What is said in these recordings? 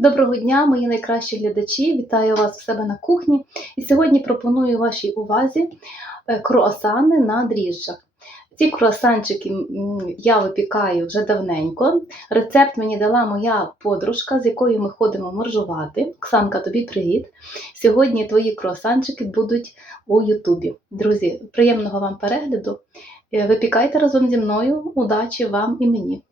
Доброго дня, мої найкращі глядачі! Вітаю вас в себе на кухні. І сьогодні пропоную вашій увазі е, круасани на дріжджах. Ці круасанчики я випікаю вже давненько. Рецепт мені дала моя подружка, з якою ми ходимо моржувати. Оксанка, тобі привіт! Сьогодні твої круасанчики будуть у Ютубі. Друзі, приємного вам перегляду! Е, Випікайте разом зі мною. Удачі вам і мені!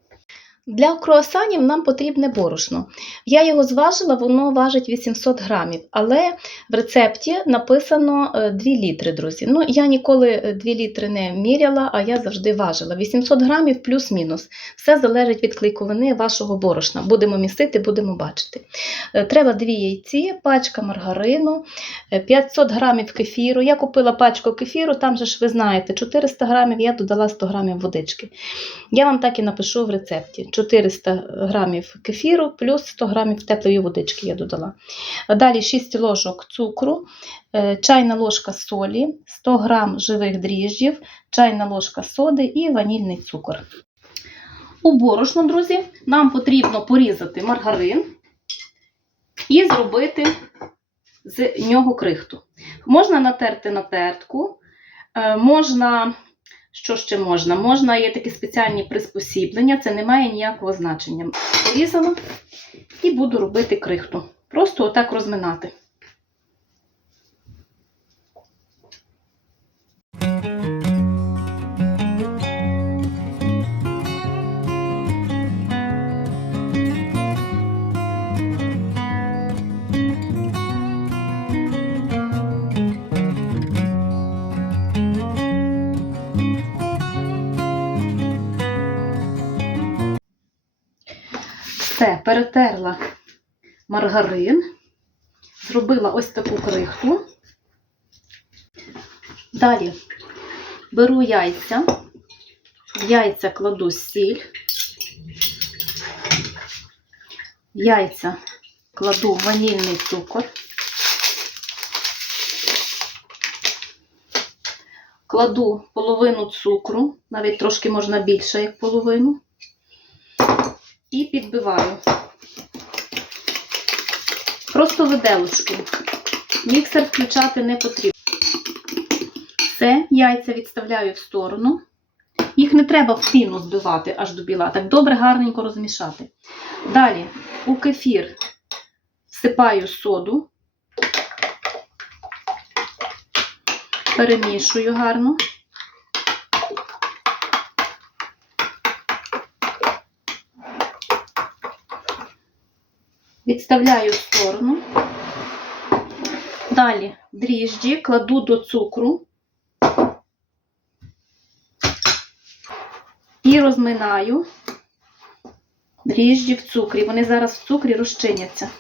Для круасанів нам потрібне борошно. Я його зважила, воно важить 800 грамів, але в рецепті написано е, 2 літри, друзі. Ну, я ніколи е, 2 літри не міряла, а я завжди важила. 800 грамів плюс-мінус. Все залежить від клейковини вашого борошна. Будемо місити, будемо бачити. Е, Треба 2 яйці, пачка маргарину, е, 500 грамів кефіру. Я купила пачку кефіру, там же ж ви знаєте, 400 грамів, я додала 100 грамів водички. Я вам так і напишу в рецепті. 400 грамів кефіру плюс 100 грамів теплої водички я додала. Далі 6 ложок цукру, е, чайна ложка солі, 100 грам живих дріжджів, чайна ложка соди і ванільний цукор. У борошно, друзі, нам потрібно порізати маргарин і зробити з нього крихту. Можна натерти на тертку, е, можна що ще можна? Можна є такі спеціальні приспосіблення, це не має ніякого значення. Порізала і буду робити крихту. Просто отак розминати. Все, перетерла маргарин, зробила ось таку крихту. Далі беру яйця, в яйця кладу сіль, в яйця кладу ванільний цукор, кладу половину цукру, навіть трошки можна більше, як половину і підбиваю. Просто виделочку. Міксер включати не потрібно. Все, яйця відставляю в сторону. Їх не треба в піну збивати аж до біла. Так добре, гарненько розмішати. Далі у кефір всипаю соду, перемішую гарно. Відставляю в сторону. Далі дріжджі кладу до цукру і розминаю дріжджі в цукрі. Вони зараз в цукрі розчиняться.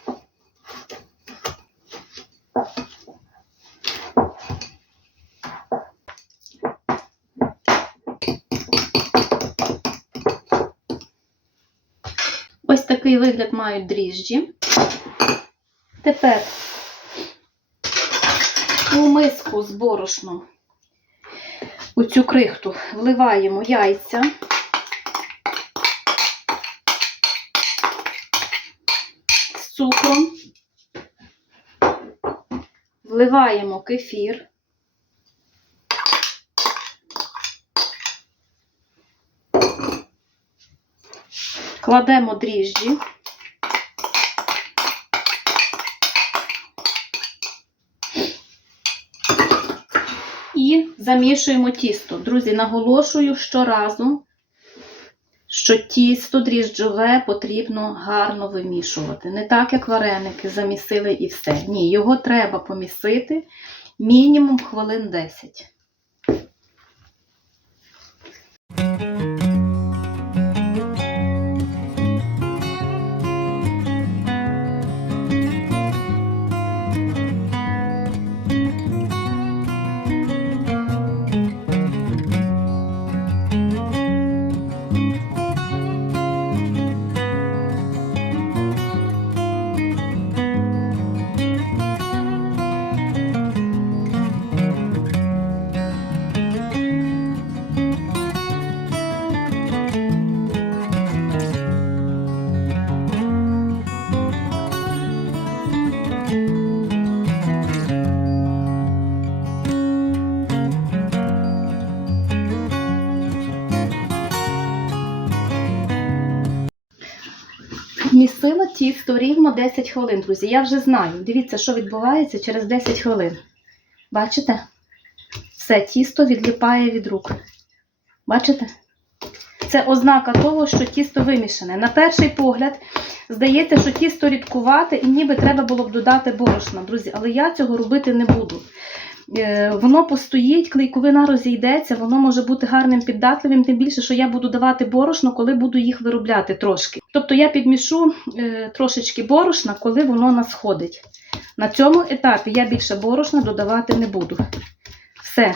Ось такий вигляд мають дріжджі. Тепер у миску з борошном у цю крихту вливаємо яйця. З цукром, вливаємо кефір. Кладемо дріжджі. Замішуємо тісто. Друзі, наголошую щоразу, що тісто дріжджове потрібно гарно вимішувати. Не так, як вареники, замісили і все. Ні, його треба помісити мінімум хвилин 10. Тісто рівно 10 хвилин, друзі. Я вже знаю. Дивіться, що відбувається через 10 хвилин. Бачите? Все, тісто відліпає від рук. Бачите? Це ознака того, що тісто вимішане. На перший погляд, здається, що тісто рідкувате і ніби треба було б додати борошна, друзі, але я цього робити не буду. Е, Воно постоїть, клейковина розійдеться, воно може бути гарним піддатливим, тим більше, що я буду давати борошно, коли буду їх виробляти трошки. Тобто я підмішу е, трошечки борошна, коли воно насходить. На цьому етапі я більше борошна додавати не буду. Все.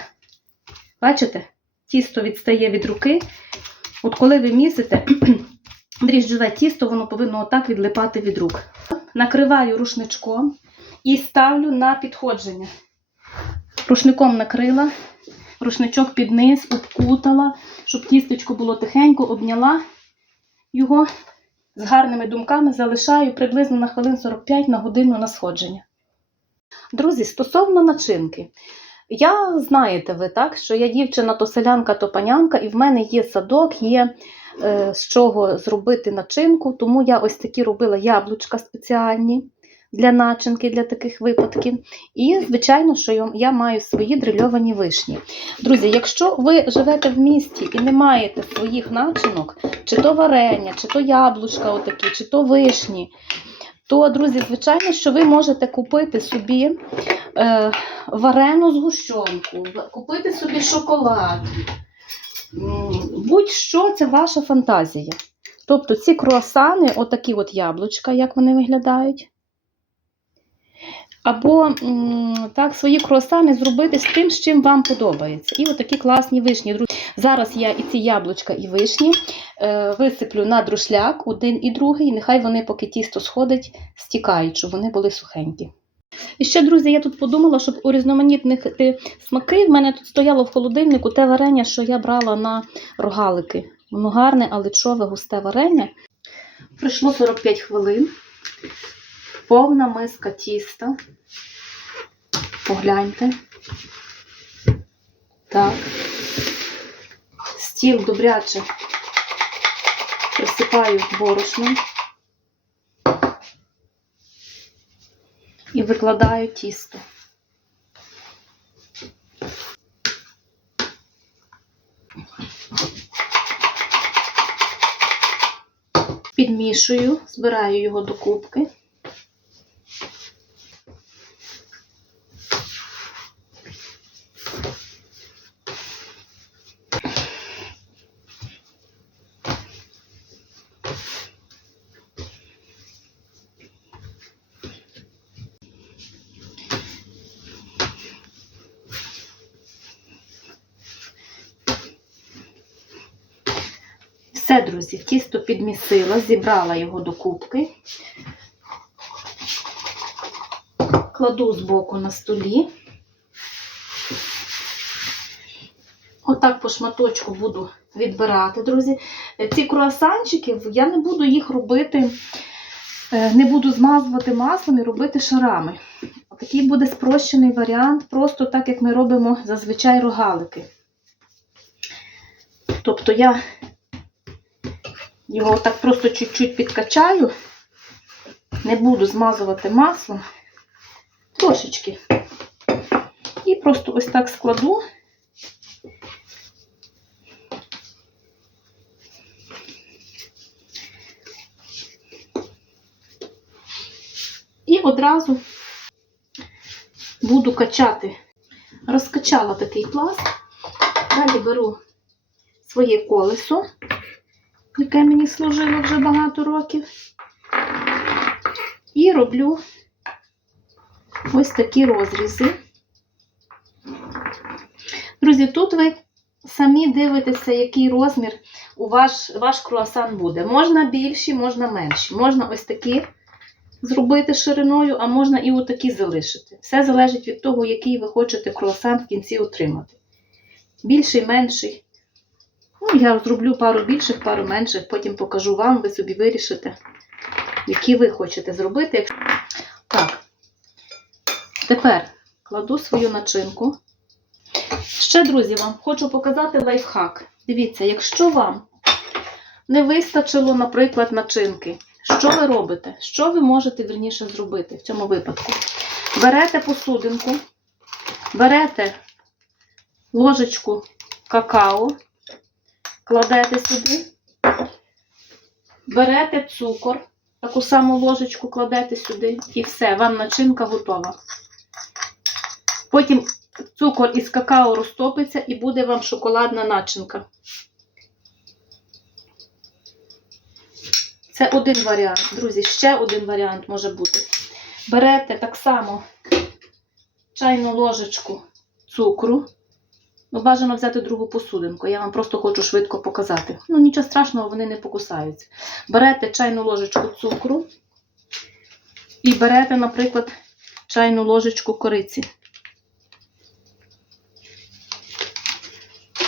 Бачите? Тісто відстає від руки. От коли ви місите дріжджове тісто, воно повинно отак відлипати від рук. Накриваю рушничком і ставлю на підходження. Рушником накрила, рушничок під низ, обкутала, щоб тістечко було тихенько, обняла його з гарними думками, залишаю приблизно на хвилин 45 на годину на сходження. Друзі, стосовно начинки. Я знаєте ви так, що я дівчина то селянка, то панянка, і в мене є садок, є е, з чого зробити начинку, тому я ось такі робила яблучка спеціальні для начинки, для таких випадків. І, звичайно, що я- маю свої дрильовані вишні. Друзі, якщо ви живете в місті і не маєте своїх начинок, чи то варення, чи то яблучка, отакі, чи то вишні, то, друзі, звичайно, що ви можете купити собі е, варену згущенку, купити собі шоколад. Будь-що це ваша фантазія. Тобто ці круасани, отакі от яблучка, як вони виглядають. Або так, свої круасани зробити з тим, з чим вам подобається. І отакі класні вишні. Зараз я і ці яблучка, і вишні е, висиплю на друшляк один і другий. і Нехай вони, поки тісто сходить, стікають, щоб вони були сухенькі. І ще, друзі, я тут подумала, щоб урізноманітнити смаки. В мене тут стояло в холодильнику те варення, що я брала на рогалики. Воно гарне, але чове густе варення. Пройшло 45 хвилин. Повна миска тіста. Погляньте. Так. Стіл добряче присипаю борошном. І викладаю тісто. Підмішую, збираю його до кубки. Все, друзі, тісто підмісила, зібрала його до кубки. Кладу збоку на столі. Отак по шматочку буду відбирати, друзі. Е, Ці круасанчики, я не буду їх робити, е, не буду змазувати маслом і робити шарами. Такий буде спрощений варіант, просто так, як ми робимо зазвичай рогалики. Тобто я його так просто чуть-чуть підкачаю, не буду змазувати маслом, трошечки. І просто ось так складу. І одразу буду качати. Розкачала такий пласт. Далі беру своє колесо яке мені служило вже багато років. І роблю ось такі розрізи. Друзі, тут ви самі дивитеся, який розмір у ваш, ваш круасан буде. Можна більші, можна менші. Можна ось такі зробити шириною, а можна і отакі залишити. Все залежить від того, який ви хочете круасан в кінці отримати. Більший, менший. Ну, я зроблю пару більших, пару менших, потім покажу вам, ви собі вирішите, які ви хочете зробити. Так, тепер кладу свою начинку. Ще, друзі, вам хочу показати лайфхак. Дивіться, якщо вам не вистачило, наприклад, начинки, що ви робите? Що ви можете верніше зробити в цьому випадку? Берете посудинку, берете ложечку какао, кладете сюди, берете цукор, таку саму ложечку кладете сюди, і все, вам начинка готова. Потім цукор із какао розтопиться і буде вам шоколадна начинка. Це один варіант. Друзі, ще один варіант може бути. Берете так само чайну ложечку цукру. Ну, бажано взяти другу посудинку. Я вам просто хочу швидко показати. Ну, нічого страшного, вони не покусаються. Берете чайну ложечку цукру і берете, наприклад, чайну ложечку кориці.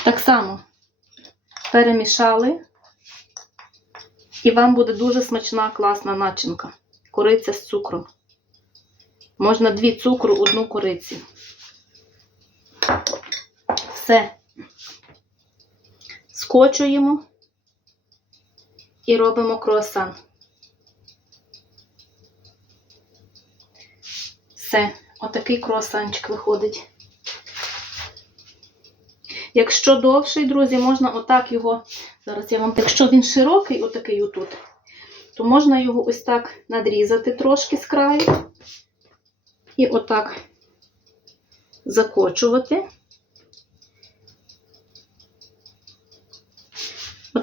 Так само перемішали, і вам буде дуже смачна, класна начинка. Кориця з цукром. Можна дві цукру, одну кориці. Все. Скочуємо і робимо круасан. Все, отакий круасанчик виходить. Якщо довший, друзі, можна отак його. Зараз я вам. Якщо він широкий, отакий отут, то можна його ось так надрізати трошки з краю. І отак закочувати.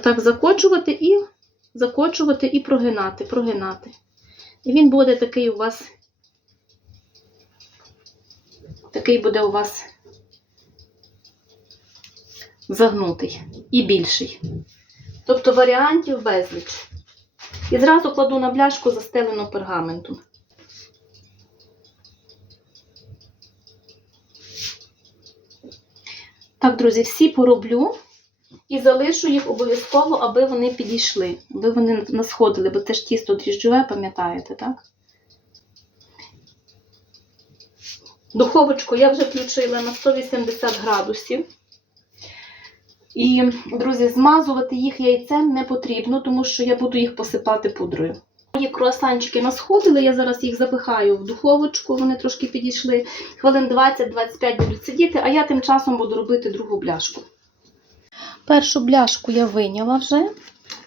Отак закочувати і закочувати і прогинати, прогинати. І він буде такий у вас, такий буде у вас загнутий і більший. Тобто варіантів безліч. І зразу кладу на бляшку застелену пергаментом. Так, друзі, всі пороблю і залишу їх обов'язково, аби вони підійшли, аби вони насходили, бо це ж тісто дріжджове, пам'ятаєте, так? Духовочку я вже включила на 180 градусів. І, друзі, змазувати їх яйцем не потрібно, тому що я буду їх посипати пудрою. Мої круасанчики насходили, я зараз їх запихаю в духовочку, вони трошки підійшли. Хвилин 20-25 будуть сидіти, а я тим часом буду робити другу бляшку. Першу бляшку я виняла вже,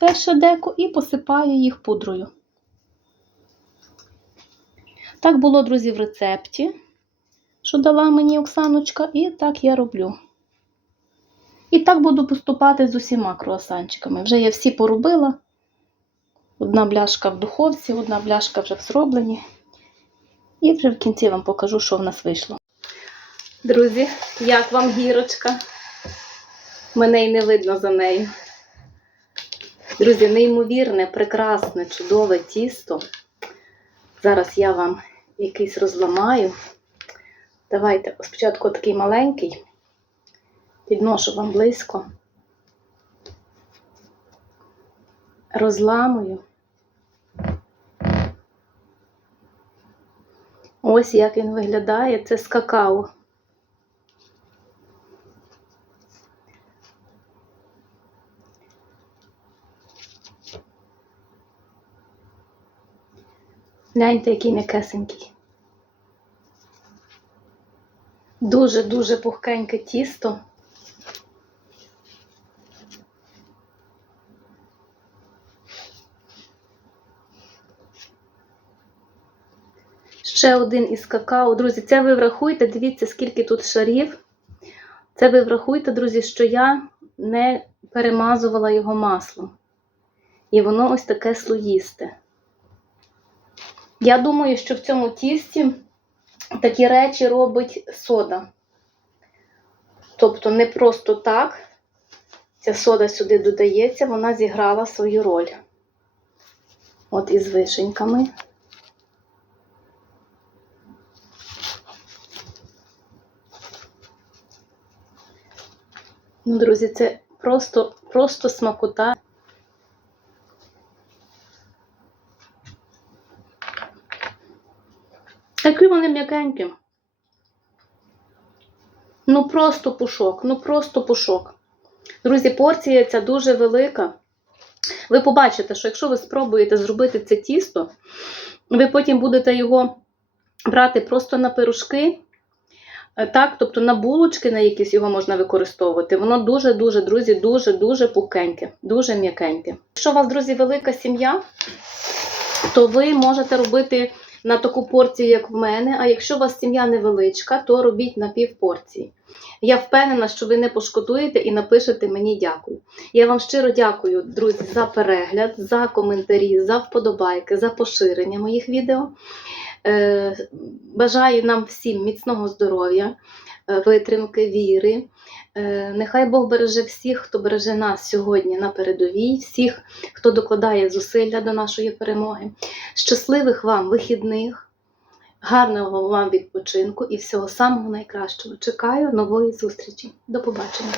перше деко, і посипаю їх пудрою. Так було, друзі, в рецепті, що дала мені Оксаночка, і так я роблю. І так буду поступати з усіма круасанчиками. Вже я всі поробила. Одна бляшка в духовці, одна бляшка вже в зробленні. І вже в кінці вам покажу, що в нас вийшло. Друзі, як вам гірочка? Мене й не видно за нею. Друзі, неймовірне, прекрасне, чудове тісто. Зараз я вам якийсь розламаю. Давайте спочатку такий маленький. Підношу вам близько. Розламую. Ось як він виглядає. Це з какао. Гляньте, який м'якесенький. Дуже-дуже пухкеньке тісто. Ще один із какао. Друзі, це ви врахуйте, дивіться, скільки тут шарів. Це ви врахуйте, друзі, що я не перемазувала його маслом. І воно ось таке слоїсте. Я думаю, що в цьому тісті такі речі робить сода. Тобто не просто так ця сода сюди додається, вона зіграла свою роль. От із вишеньками. Ну, друзі, це просто, просто смакота. Вони м'якенькі. Ну просто пушок, ну просто пушок. Друзі, порція ця дуже велика. Ви побачите, що якщо ви спробуєте зробити це тісто, ви потім будете його брати просто на пирожки, е, так, тобто на булочки, на якісь його можна використовувати. Воно дуже-дуже, друзі, дуже-дуже пухеньке, дуже м'якеньке. Якщо у вас, друзі, велика сім'я, то ви можете робити на таку порцію, як в мене. А якщо у вас сім'я невеличка, то робіть на пів порції. Я впевнена, що ви не пошкодуєте і напишете мені дякую. Я вам щиро дякую, друзі, за перегляд, за коментарі, за вподобайки, за поширення моїх відео. Е, Бажаю нам всім міцного здоров'я, витримки, віри. Е, Нехай Бог береже всіх, хто береже нас сьогодні на передовій, всіх, хто докладає зусилля до нашої перемоги. Щасливих вам вихідних, гарного вам відпочинку і всього самого найкращого. Чекаю нової зустрічі. До побачення!